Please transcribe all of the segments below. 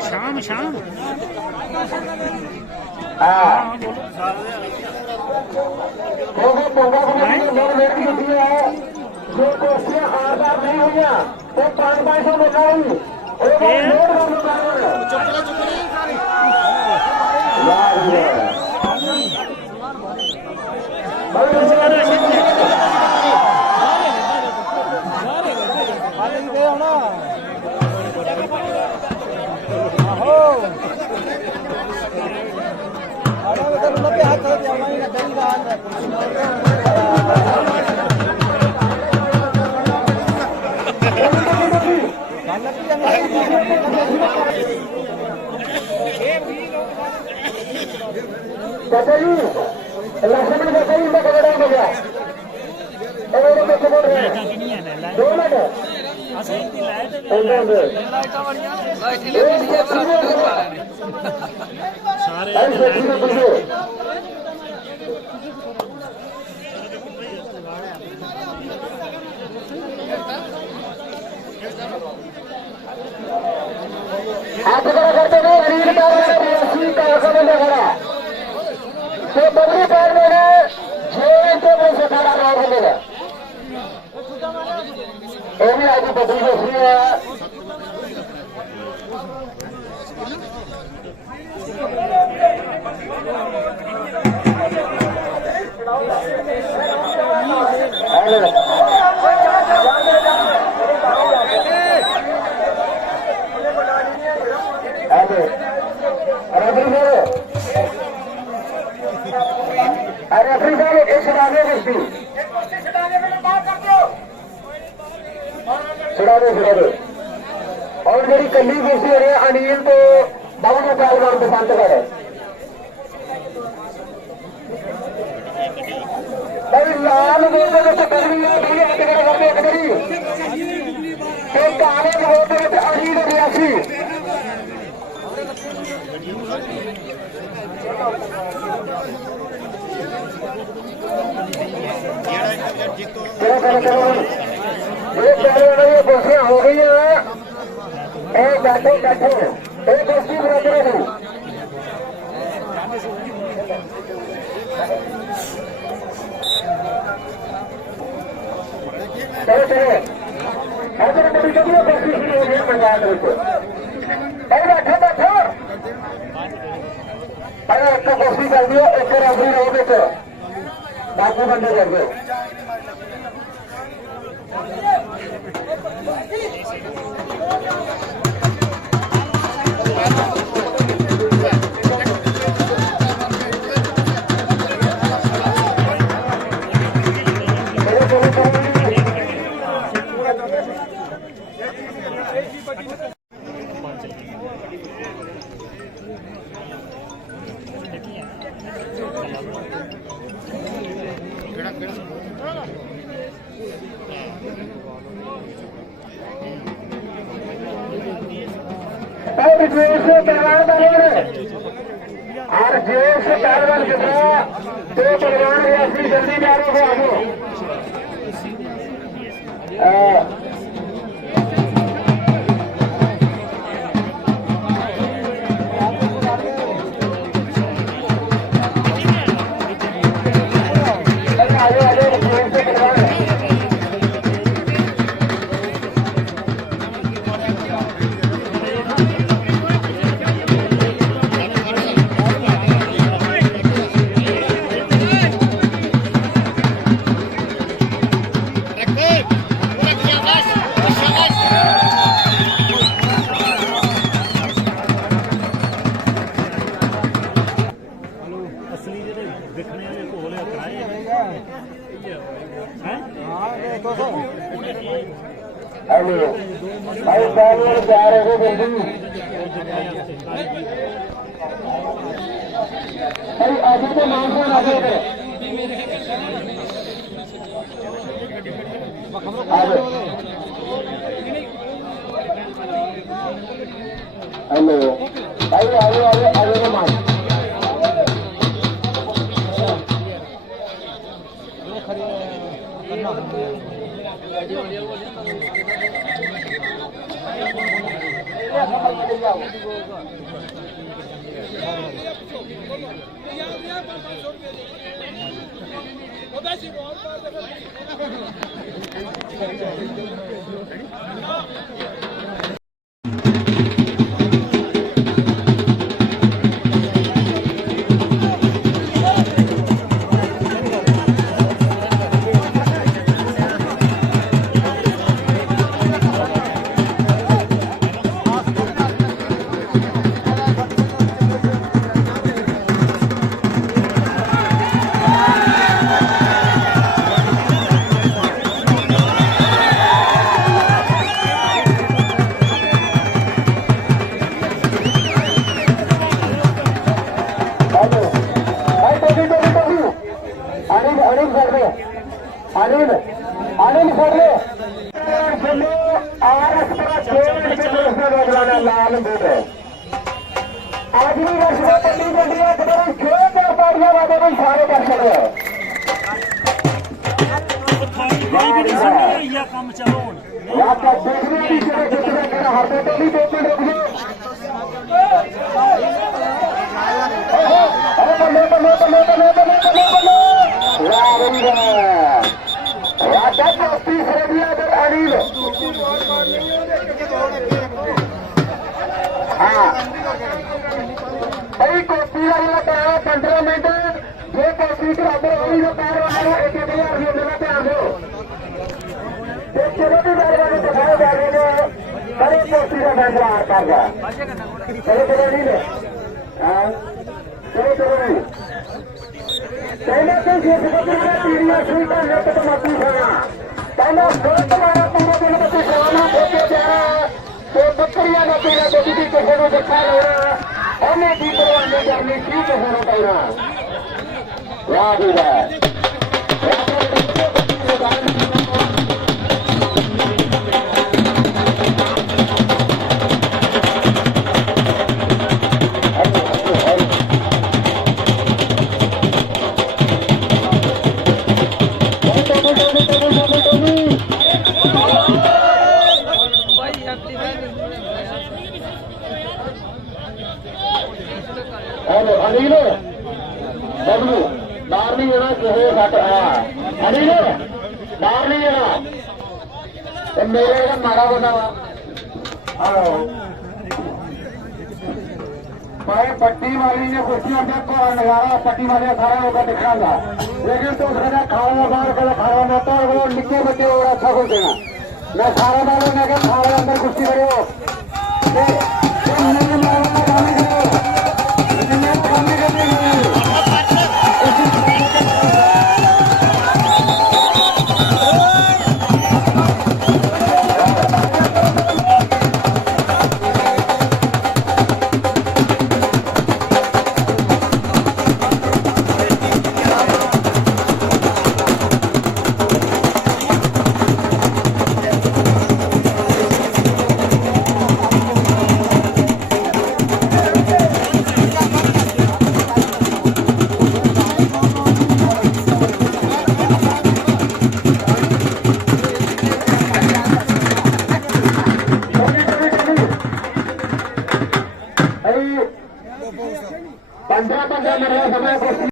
शाम शाम जो कुर्सियां हारदार नहीं हुई तो 500 मिलना हुई और मेरी कली कुर्सी हो रही है अनिल तो बाबू ने पहलवान पसंद करे भाई लाल बोलते तो गर्मी काले बोलते अनिल रियासी ये कुर्सियां हो गई है बैठे बैठे एक कुर्सी बराबर नहीं पंचायत बैठो बैठो पहले एक कुर्सी कर दियो एक रेफरी रहो बाकी बंदे कर दो और जेल से पहलवान कितना तो पहलवान रियासी जल्दी जा रहे हो ਅਸਲੀ ਜਿਹੜੇ ਵਿਖਣੇ ਵਾਲੇ ਘੋਲ ਆ ਕਰਾਏ ਹੈ हेलो भाई साहब प्यार हो बंधु भाई आगे तो नाम कौन आगे हेलो भाई आगे आगे आगे तो मान अनिल अनिल फरले लाल बूट आदमी वर्ष में पट्टी गड्डियां छह चार पार्टियां वाले कोई सारे कर सकते ਕੰਮ ਚਲੋ ਹੁਣ हरदे तो नहीं दो अनिल हाँ भाई कॉपी वाला कराया 15 मिनट जो कॉपी कराते वही जो पैर वाला 1,000 रुपये ध्यान दो चलो भी बैठे दिखाए जा रहे हैं बड़े कॉपी का फैसला कर गया चलो चलो नहीं हाँ चलो चलो नहीं पहले तो ये पीढ़ियां शुरू करने तो मती होना पहले बहुत हमारा पूरा दिन बच्चे जवाना होते जा रहा है तो बकरियां न पीना तो किसी किसी को दिखा रहा है हमें भी परवाने करने की होना पड़ना याद हो जाए अनिल बबलू बाहर नहीं जाना किसी सट अनिल बाहर नहीं जाना मेरे का मारा बना भाई पट्टी वाली ने कुर्सियां देखो नजारा पट्टी वाले सारा होगा दिखागा लेकिन दूसरे ने खाना बाहर कर खाना में तो वो निके बच्चे और अच्छा कुछ देना मैं सारा वालों ने कहा सारे अंदर कुर्सी करो ਮੇਰਾ ਸਮਾਂ ਕੁਰਸੀ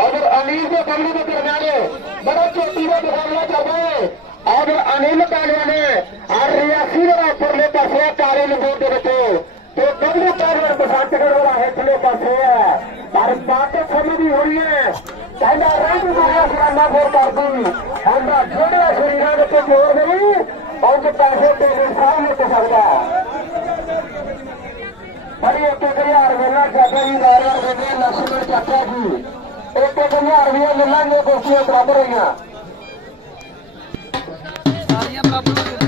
और अनिल के बंगले के दरमियान बड़ा चोटी का मुकाबला चल रहा है और अनिल पहलवान ने और रियासी परले पास काले लंगोट के बच्चे तो बंगले पहलवान बसंतगढ़ वाला हेठले पास है पर बात समय भी हो रही है पहला रंग मारा सलामा फोर कर दी हम छोटे शरीर के जोड़ गई और पैसे तेरे सामने तो सकता बड़ी एक हजार मिलना चाचा जी दारा देने लक्ष्मण चाचा जी एक 1000 रुपया मिलेंगे कुर्सियां बराबर हुई ਸਾਰੀਆਂ ਬਰਾਬਰ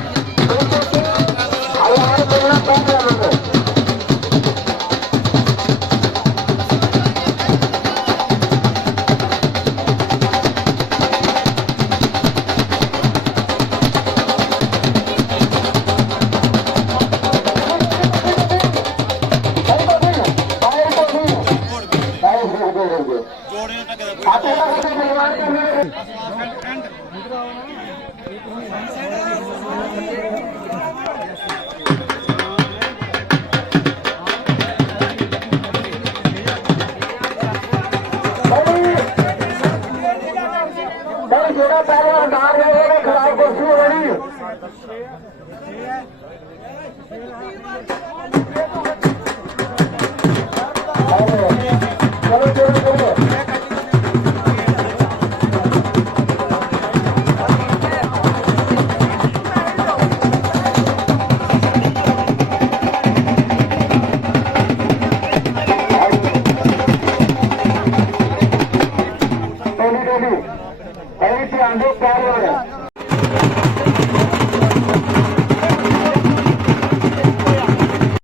जोड़ा पहले उधार रहेगा खिलाफ कुर्सी होनी चलो चलो चलो ध्यान दो प्यार